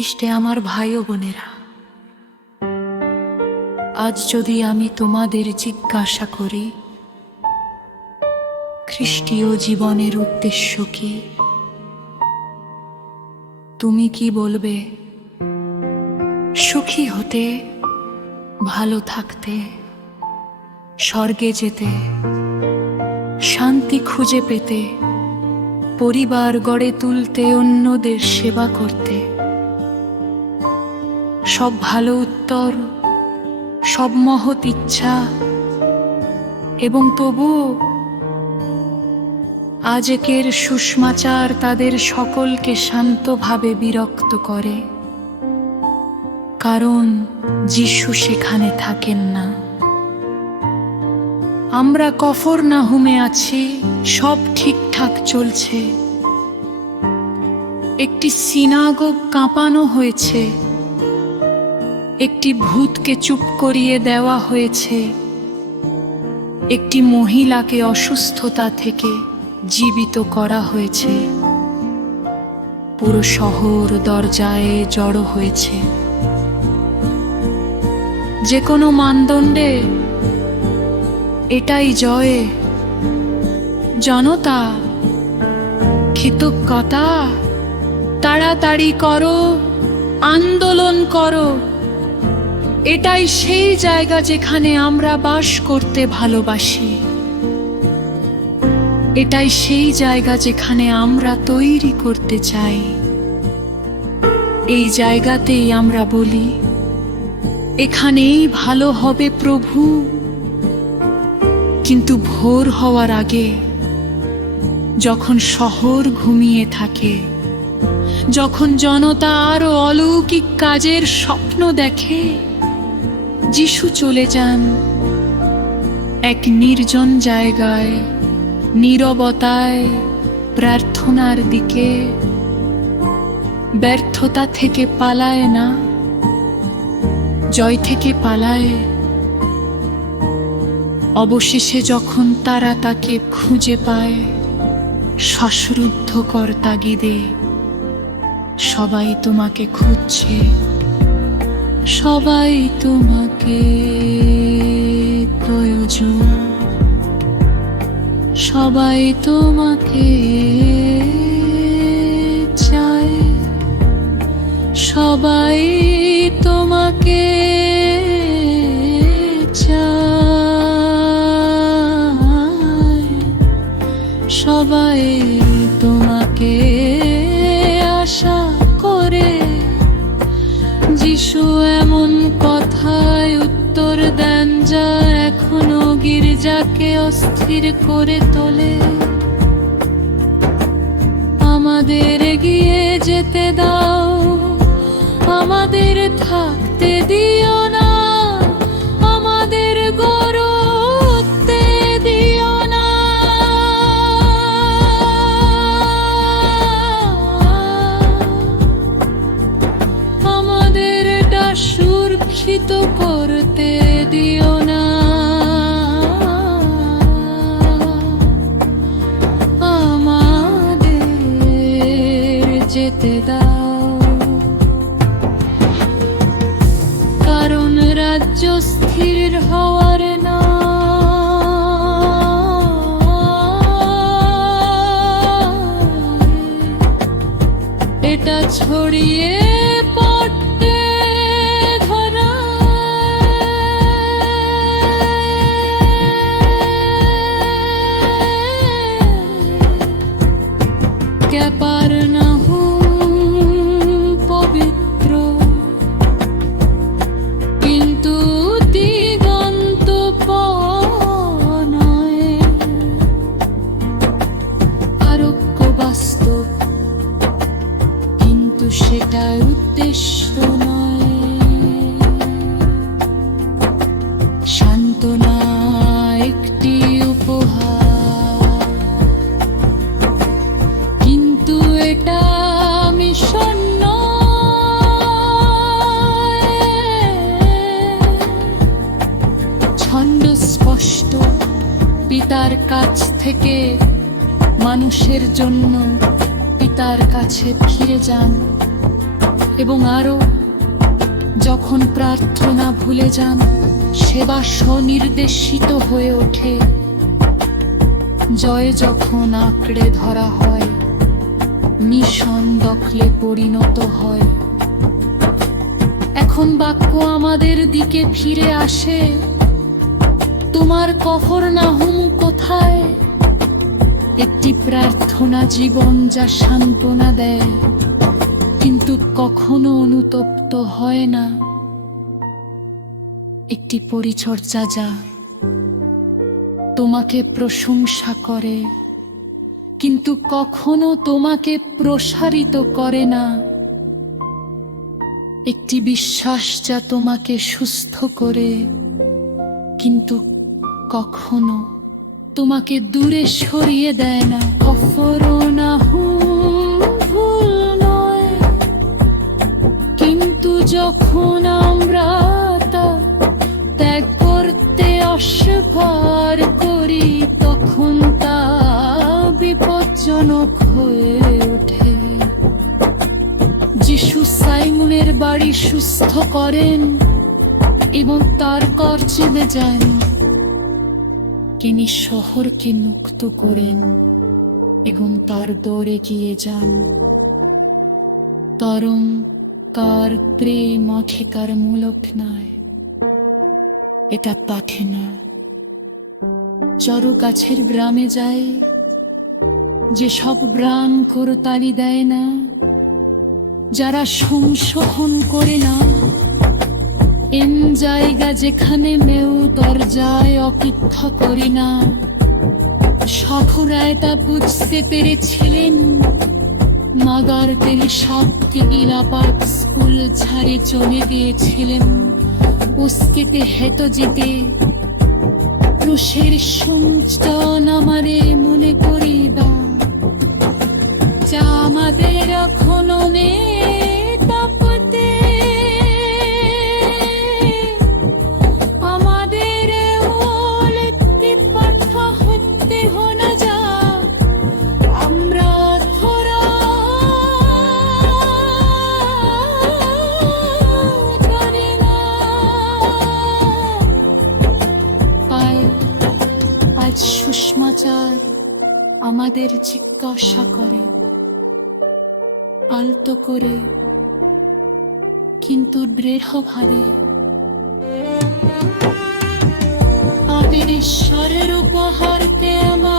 খ্রিস্টে আমার ভাই ও বোনেরা, আজ যদি আমি তোমাদের জিজ্ঞাসা করি খ্রিস্টীয় জীবনের উদ্দেশ্য কি, তুমি কি বলবে? সুখী হতে, ভালো থাকতে, স্বর্গে যেতে, শান্তি খুঁজে পেতে, পরিবার গড়ে তুলতে, অন্যদের সেবা করতে। সব ভালো উত্তর, সব মহৎ ইচ্ছা, এবং তবুও আজকের সুষমাচার তাদের সকলকে শান্তভাবে বিরক্ত করে, কারণ যিশু সেখানে থাকেন না। আমরা কফরনাহুমে আছি, সব ঠিকঠাক চলছে। একটি সিনাগোগ কাঁপানো হয়েছে, একটি ভূতকে চুপ করিয়ে দেওয়া হয়েছে, একটি মহিলাকে অসুস্থতা থেকে জীবিত করা হয়েছে। পুরো শহর দরজায় জড়ো হয়েছে। যে কোনো মানদণ্ডে এটাই জয়। জনতা, কৃতজ্ঞতা, তাড়াতাড়ি করো, আন্দোলন করো। এটাই সেই জায়গা যেখানে আমরা বাস করতে ভালোবাসি। এটাই সেই জায়গা যেখানে আমরা তৈরি করতে চাই। এই জায়গাতেই আমরা বলি, এখানেই ভালো হবে প্রভু। কিন্তু ভোর হওয়ার আগে, যখন শহর ঘুমিয়ে থাকে, যখন জনতা আরো অলৌকিক কাজের স্বপ্ন দেখে, যিশু চলে যান এক নির্জন জায়গায়, নীরবতায়, প্রার্থনার দিকে। ব্যর্থতা থেকে পালায় না, জয় থেকে পালায়। অবশেষে যখন তারা তাকে খুঁজে পায় শ্বাসরুদ্ধকর তাগিদে, সবাই তোমাকে খুঁজছে, সবাই তোমাকে প্রয়োজন, সবাই তোমাকে চায়, সবাই তোমাকে চায়, সবাই তোমাকে আশা করে। যিশু এমন কথায় উত্তর দেন যা এখনো গির্জাকে অস্থির করে তোলে। আমাদের এগিয়ে যেতে দাও, আমাদের থাকতে দিও না, আমাদের গড়তে দিও না। আমাদের সুরক্ষিত করতে দিও না। আমাদের যেতে দাও, কারণ রাজ্য স্থির হওয়ার না, এটা ছড়িয়ে পড়তে ধরা। কাপারনাহুম পবিত্র, কিন্তু দিগন্ত নয়। আরোগ্য বাস্তব, কিন্তু সেটার উদ্দেশ্য নয়। সান্ত্বনা একটি উপহার, কিন্তু এটা মিশন নয়। ছন্দ স্পষ্ট, পিতার কাছ থেকে মানুষের জন্য পিতার কাছে ফিরে যান। এবং আরো যখন প্রার্থনা ভুলে যান, সেবা স্বনির্দেশিত হয়ে ওঠে, জয় যখন আঁকড়ে ধরা হয়, মিশন দখলে পরিণত হয়। এখন বাক্য আমাদের দিকে ফিরে আসে, তোমার কফরনাহুম কোথায়? একটি প্রার্থনা জীবন যা সান্ত্বনা দেয়, কিন্তু কখনো অনুতপ্ত হয় না। একটি পরিচর্যা যা তোমাকে প্রশংসা করে, কিন্তু কখনো তোমাকে প্রসারিত করে না। একটি বিশ্বাস যা তোমাকে সুস্থ করে, কিন্তু কখনো তোমাকে দূরে সরিয়ে দেয় না। কফরনাহুম ভুল নয়, কিন্তু যখন আমরা তা ত্যাগ করতে অস্বীকার করি, তখন তা বিপজ্জনক হয়ে ওঠে। যিশু সাইমনের বাড়ি সুস্থ করেন এবং তার কর চেপে যান। তিনি শহরকে মুক্ত করেন এবং তার দৌড়ে গিয়ে যান। তরং কার প্রেম অধিকার মূলক নয়, এটা পাঠে না। চড়ু গাছের গ্রামে যায়, যে সব গ্রাম করতালি দেয় না, যারা সংশোধন করে না, এন জায়গা যেখানে মেউ দরজায় অপেক্ষা করি না। সফরায় তা বুঝতে পেরেছিলেন, মাগার তেলি সবকে ইলাপাক স্কুল ছাড়ে চলে গিয়েছিলেন। উস্কেতে হেতো যেতে ক্রুশের সঞ্চন আমারে মনে করি দাও, যা আমাদের এখনো তাপতে আমাদের লিখতে পাঠা হতে হোনা যা আমরা থোড়া জানি না। আজ সুষমাচার আমাদের জিজ্ঞাসা করে, আলতো করে কিন্তু দৃঢ়ভাবে, আমাদের ঈশ্বরের উপহারকে আমার